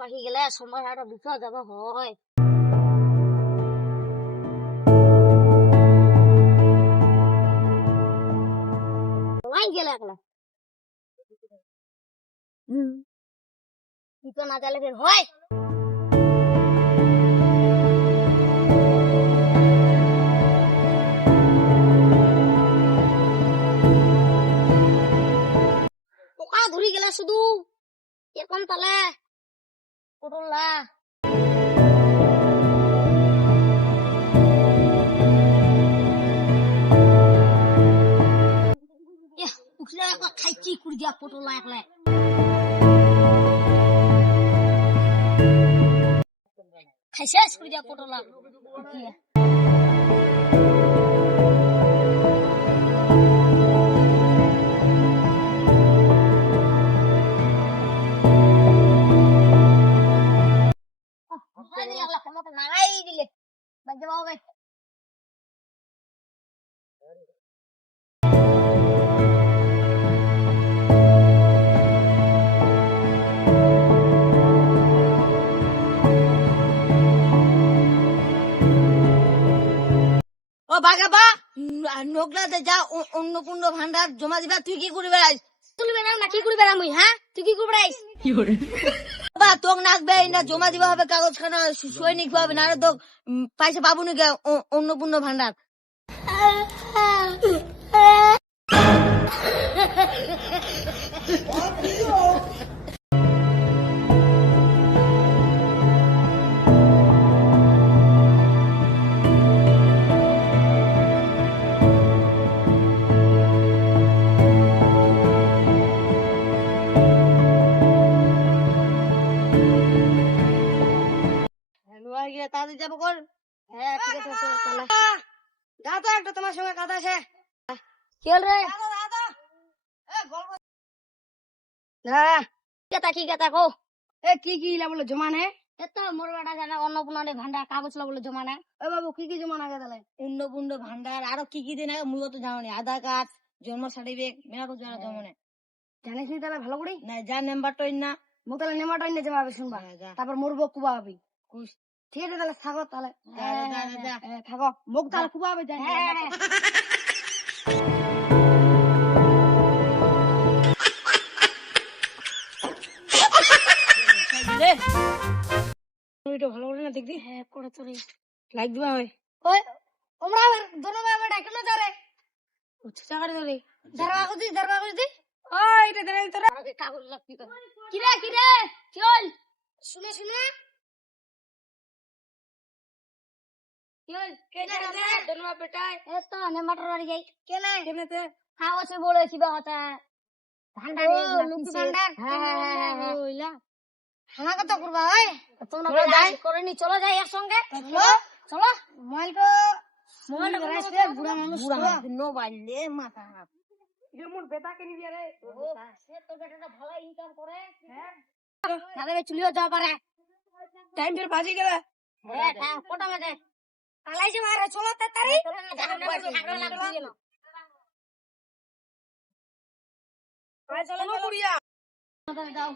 পাখি গেলে সময় একটা দুটো যাবা হয় সবাই গেলে একলা দুটো না গেলে ফের হয় পোকা ধরি গেলে শুধু এরকম তালে পটলা উঠলে একলা খাইছি কুড়ি দিয়া পটলা একলা খাইছে কুড়ি দিয়া পটলা নাগাই দিলে বাজে বাবা ও বাগাবা নোকলাতে যা অন্নপূর্ণ ভান্ডার জমা দিবা তুই কি করে বেড়াইস তুই বেড়াও না কি করে বেড়ামুই হ্যাঁ তুই কি করে বেড়াইস বাবা তোক নাকবে না জমা দিবা হবে কাগজ খানা সই নিতে হবে না তো পয়সা পাবো না অন্নপূর্ণ ভান্ডার তাড়াতাড়ি যাবো কর হ্যাঁ ঠিক আছে চলো যা তো একটা তোমার সঙ্গে কথা আছে খেল রে কি কথা কো এ কি কি বলে জমা নে এতো মোর বেটা জানা অন্নপূর্ণ ভান্ডার কাগজ বলে জমা নে এ বাবু কি কি জমা নাগে তাহলে অন্নপূর্ণ ভান্ডার আরো কি কি দিন মুই তো জানো না আধার কার্ড জন্ম সার্টিফিকেট মেলা তো জানা জমা নে জানিস নি তাহলে ভালো করে না যা নাম্বারটা না মুখ তাহলে নাম্বারটা না জমা হবে শুনবা তারপর মরবো কুবা হবি ঠিক আছে তাহলে থাকো তাহলে থাকো মুখ তাহলে কুবা হবে যাই ভালো করে না দেখবি হ্যাঁ করে তোরে লাইক দিবা হয় ওই ওমরা দোনো ভাই বেটা কেন যারে উচ্চ চাকারে ধরে দরবা করদি ওই এটা ধরে তোরা কাগজ লাগতি তো কি রে চল শুনে চল কেনে রে দোনো বেটা এত নে মটর বাড়ি যাই কেনে কাগজে বলে কি কথা ভান্ডার লুকি ভান্ডার হ্যাঁ ওইলা হানা কত করবা ওই তোমরা যাই করে নি চলো যাই একসঙ্গে চলো মোবাইল রাইছে বুড়া মানুষ নো বাইলে মাথা এর মোর বেটাকে নি দিয়া রে সে তো বেটাটা ভালো ইনকাম করে হ্যাঁ তাহলে চলিও যা পারে টাইম ফের বাজি গেল হ্যাঁ কটা বাজে আলাইছে মারে চলো তাড়াতাড়ি চলো বুড়িয়া যাও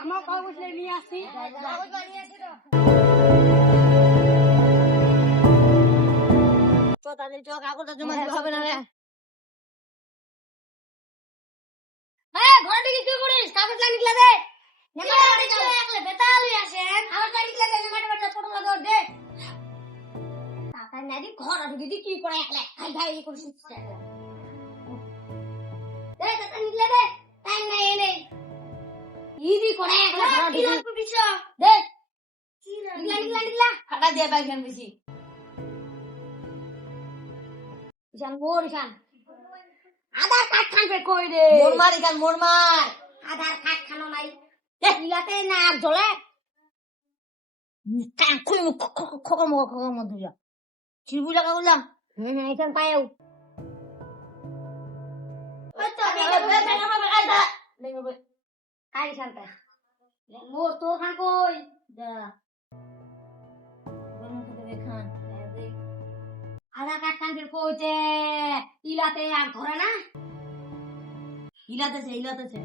আমার কাগজ নিয়ে আসি কাগজটা জমা দিতে হবে না রে ঘরে কি করিস কাগজ লাগিয়ে দে বেতালি আসেন কাগজ লাগিয়ে দে ছোট লাগা দে টাকা নাকি ঘর দিদি কি করে একলা খাই করিস দে টাকা নিলে দে টাইম নাই এনে ইদি করে একলা ঘর দিদি দে নিলা খাটা দে বাই খান বেশি জান মোর খান আধার কার্ড খানবে কই রে মোর মার আধার কার্ড খানো নাই ইলাতে না আর জ্বলে কান খুলে খোকা মধুয়া চিরবুলা কাগুলা এখান পায়ও মোর তো খান কই আধার কার্ড খানবে কইতে ইলাতে আর ধরে না ইলাতেছে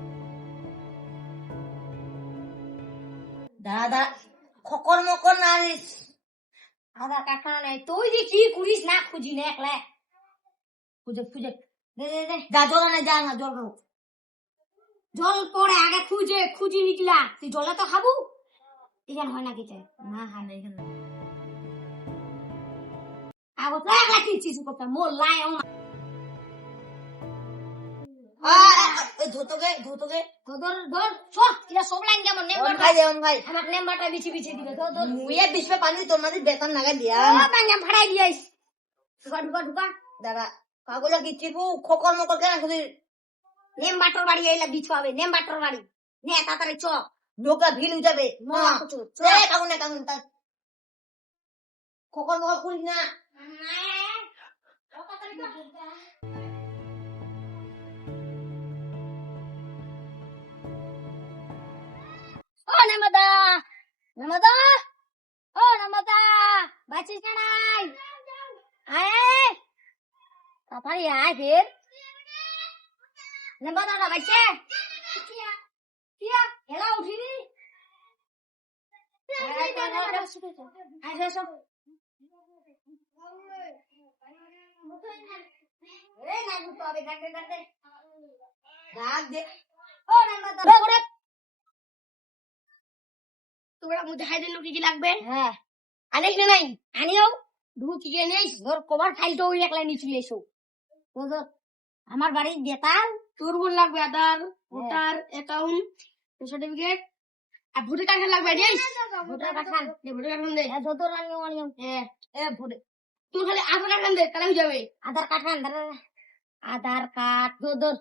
দাদা খকর মকর না আনিস আধার কার্ড খানা নাই তুই যে কি করিস না খুঁজি না একলা খুঁজে খুঁজে দে দে দে যা জল না যা না জল খাবো জল পরে আগে খুঁজে খুঁজি নিকলা তুই জলে তো খাবো এখানে হয় না কিছু না হয় না এখানে আগত একলা কি চিজ করতে মোর লাই ধোতকে ধর ধর সব এটা সব লাইন কেমন নেম ভাই দেন ভাই আমার নেম্বারটা বিছি বিছি দিবে ধর ধর মুইয়া বিছবে পানি তোর মাঝে বেতন লাগা দিয়া বাঙ্গা ফাড়াই দিয়াইস ঢুকা দাদা কাগজা কি চিপু খকর মকর কেন খুদি নেম বাটর বাড়ি আইলা বিছ হবে নেম বাটর বাড়ি নে তাড়াতাড়ি চ লোকা ভিড় হয়ে যাবে না এ কাগুন তা খকর মকর করিস না Namada! Namada! Oh, Namada! Bacis ka nai! Ay! Kapal ya, Fir? Namada na bache? Kia? Hello, Firi? Oh, Namada! তোমরা মুজাহিদের লোক কি লাগবে হ্যাঁ আনিস না নাই আনিও ঢুকি গিয়ে নেই ধর কভার ফাইলটা ওই একলা নিয়ে চলে এসো আমার বাড়ির বেতাল তোর বল লাগবে আধার ভোটার অ্যাকাউন্ট সার্টিফিকেট আর ভোটার কার্ড লাগবে জানিস ভোটার কার্ড ভোটার কার্ড দে যত রানিও আনিও এ ভোটে তুই খালি আধার কার্ড দে কালে হয়ে যাবে আধার কার্ড আধার কার্ড ধর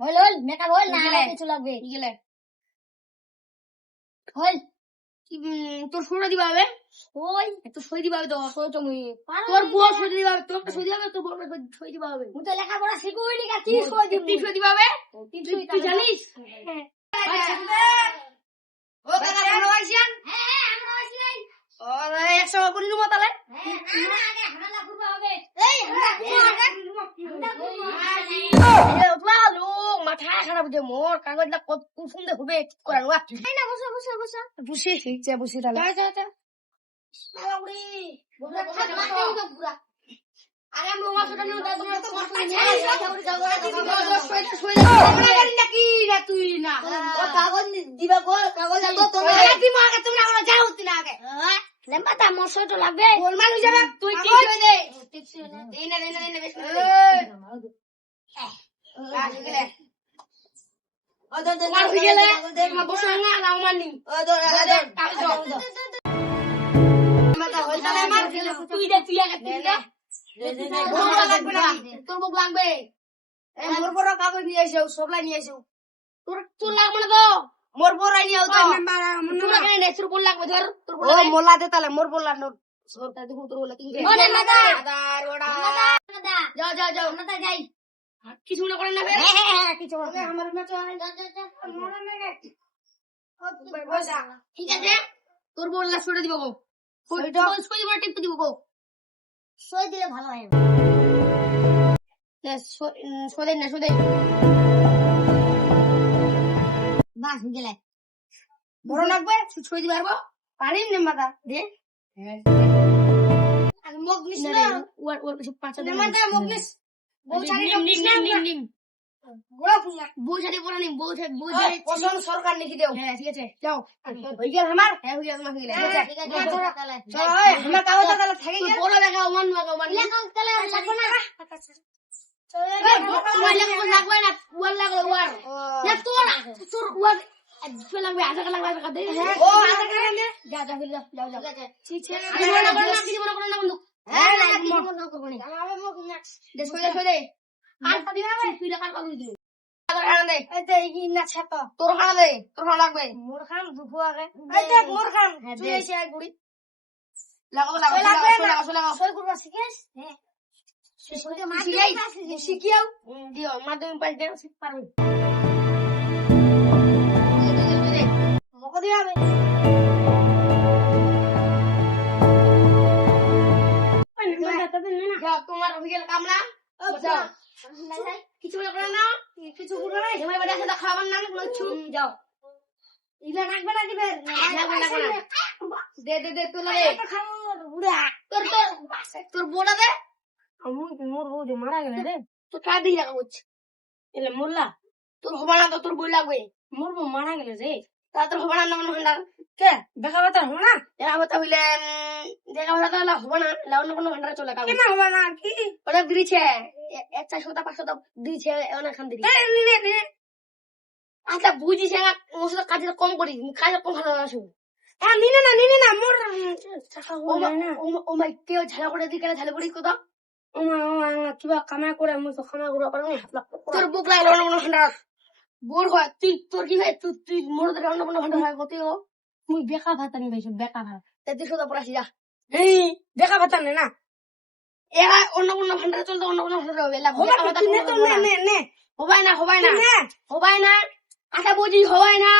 হল হল মেকআপ হল না কিছু লাগবে কি গেলে হল তোর সই দিবা হবে ওই তো সই দিবা হবে তো সই তুমি তোর বউ সই দিবা হবে তোর সই দিবা হবে তোর বউ সই দিবা হবে মুই তো লেখাপড়া শিখুই নি কি সই দিবি তুই সই দিবা হবে তুই জানিস ও কাকা তোমরা আইছেন হ্যাঁ আমরা আইছি নাই ও 100 কোন নিমো তালে হ্যাঁ না আগে হামলা করব হবে এই হামলা মাথা খারাপ যে মোর কাগজটা কত সুন্দর হবে করার ওয়া না বসো বসে শিখছে বসে তাহলে যা শালাউড়ি বসে পুরা আরে আমরা ওয়া ছোট নিউ দাদু তো মাথা নাকি না তুই না ও কাগজ দিবা কো কাগজ তো তোমরা দিমাগে তোমরা আমরা যাও না আগে লেম্বাটা মোর ছোট লাগবে গোল মানুষ যাবে তুই ঠিক হই দে ঠিক হই না দে বেশ গেলে তোমার হয়ে গেলে বসে না লাও মানি তুই আগে তোর মুখ লাগবে মোর বড় কাগজ নিয়ে এসো সবলাই নিয়ে এসো তোর লাগবে না তো মোর বড় নিয়ে আও তোর বল লাগবে ধর তোর ও মোলা দে তাহলে মোর বল লাগবে সরটা দেখো তোর বলে কি ও দাদা আদার ওড়া দাদা যাও না যাই কিছু না করেন না হ্যাঁ কিছু হবে আমার না তো যা ঠিক আছে তোর বললা ছড়ে দিব গো সই দিব টিপ দিব গো সই দিলে ভালো হয় না সই বাস গেলে বড় লাগবে সই দিতে পারবো পারিস না মাথা দে আর মুখ নিস না ওর কিছু পাঁচা দে মাথা মুখ নিস নিম বউ শাড়ি পরা নিম বউ শাড়ি পছন্দ সরকার লিখে দেও হ্যাঁ ঠিক আছে যাও হই গেল আমার হ্যাঁ হই গেল আমার হই গেল ঠিক আছে চলো আমার কাগজ তাহলে থাকে গেল বড় লাগাও মান লাগাও তাহলে লাগবে না চলো লাগবে না ওয়াল লাগলো ওয়াল না তোর ওয়াল লাগবে আধা লাগবে টাকা দে ও আধা টাকা দে যা যাও ঠিক আছে আমি মনে করো না বন্ধু হ্যাঁ না মনে করব না আমার মুখ নেক্সট দে সই দে আর দিবে তুই টাকা কত দিবি আধা টাকা দে এই কি না ছাপা তোর খানা দে তোর খানা লাগবে মোর খান দুফু আগে এই দেখ মোর খান তুই এসে আই গুড়ি লাগাও সই করব শিখিস হ্যাঁ সই তো মাঝে শিখিয়াও দিও মাধ্যমিক পাস দে শিখ পারবি মক দিবে হবে তোমার অভিজ্ঞতা কামলা কিছু করে না কিছু করে না তোমার বাড়ি আসে খাবার না কিছু যাও ইলা রাখবে না দিবে দে তোর তোর বোড়া দে মোর বউ যে মারা গেলে রে তোর কার দিকে রাখা হচ্ছে এলে মোল্লা তোর হবা না তো তোর বই লাগবে মোর বউ মারা গেলে রে তা তোর হবা না মনে ভান্ডার কে দেখা বাতা হবো না দেখা বাতা হইলে দেখা বাতা হলে হবো না অন্য কোনো ভান্ডারে চলে কেন হবো না কি ওটা দিয়েছে 400-500 দিয়েছে অনেকখান দিদি আচ্ছা বুঝিস ওর সাথে কাজটা কম করি কাজ কম ভালো আসো হ্যাঁ নিনে না মোর ও মাই কেউ ঝালা করে দিকে ঝালা করি কোথাও কিবা কামাই করে আমি তো কামাই করে পারবো তোর বুক লাগলো অন্য কোনো ভান্ডার বোর হয় তুই তোর কি হয় তুই মোড়দের অন্য কোনো ভান্ডার হয় কত মুই বেকা ভাত আনি ভাই বেকা ভাত 3300 পড়াছি যা এই বেকা ভাত আনে না এরা অন্য কোনো ভান্ডারে চলতে অন্য কোনো ভান্ডারে হবে বেকা ভাত নে হবাই না আচ্ছা বুঝি হবাই না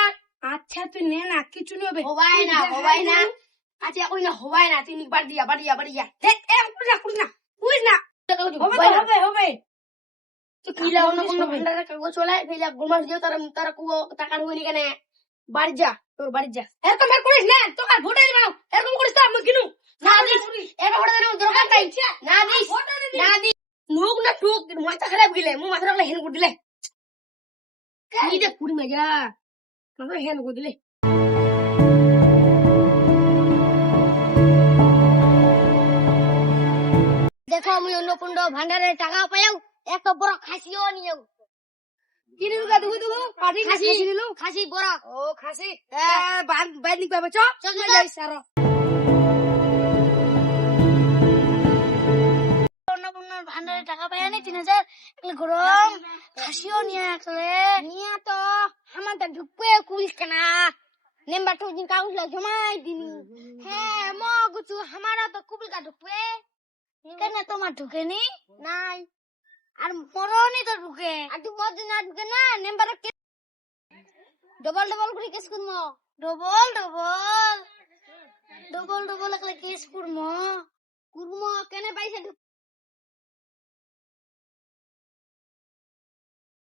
আচ্ছা তুই নে না কিছু নেবে হবাই না আচ্ছা কই না হবাই না তুই বাড়িয়া দেখ এ কুড়ি না হবে তুই কিলা অন্য কোনো ভান্ডারে কাগজ চলে ফেলা গোমাস দিও তার কুয়ো টাকা ঢুকে নি কেন বাড়ি যা তোর বাড়ি যা এরকম করিস না তোকে ভোটে দিবা এরকম করিস তো আমি কিনু না দিস এর ভোটে দেব দরকার নাই না দিস নুক না টুক মাথা খারাপ গিলে মু মাথা লাগলে হেন করে দিলে কি দে কুড়ি মজা মাথা হেন করে দিলে দেখো আমি অন্নকুণ্ড ভান্ডারের টাকা পাইও এত বড় খাসিও নিও কিনে দুগা দুগু খাসি নিলু খাসি বড় ও খাসি বাইর নিক পাবে চল যাই সারো অন্নপূর্ণার ভান্ডারে টাকা পাই নি 3000 গরম খাসিও নিয়ে আসলে নিয়ে তো আমার তো ঢুকবে কুলিস কেনা নেম্বার 2 দিন কাগজ লাগে জমাই দিনি হ্যাঁ মগুচু আমারও তো কুবিকা ঢুকবে কেন তোমার ঢুকে নি নাই আর মরনি তো ঢুকে আর তুই মদ না ঢুকে না নেম্বারে ডবল করে কেস করমো ডবল একলা কেস করমো কেন পয়সা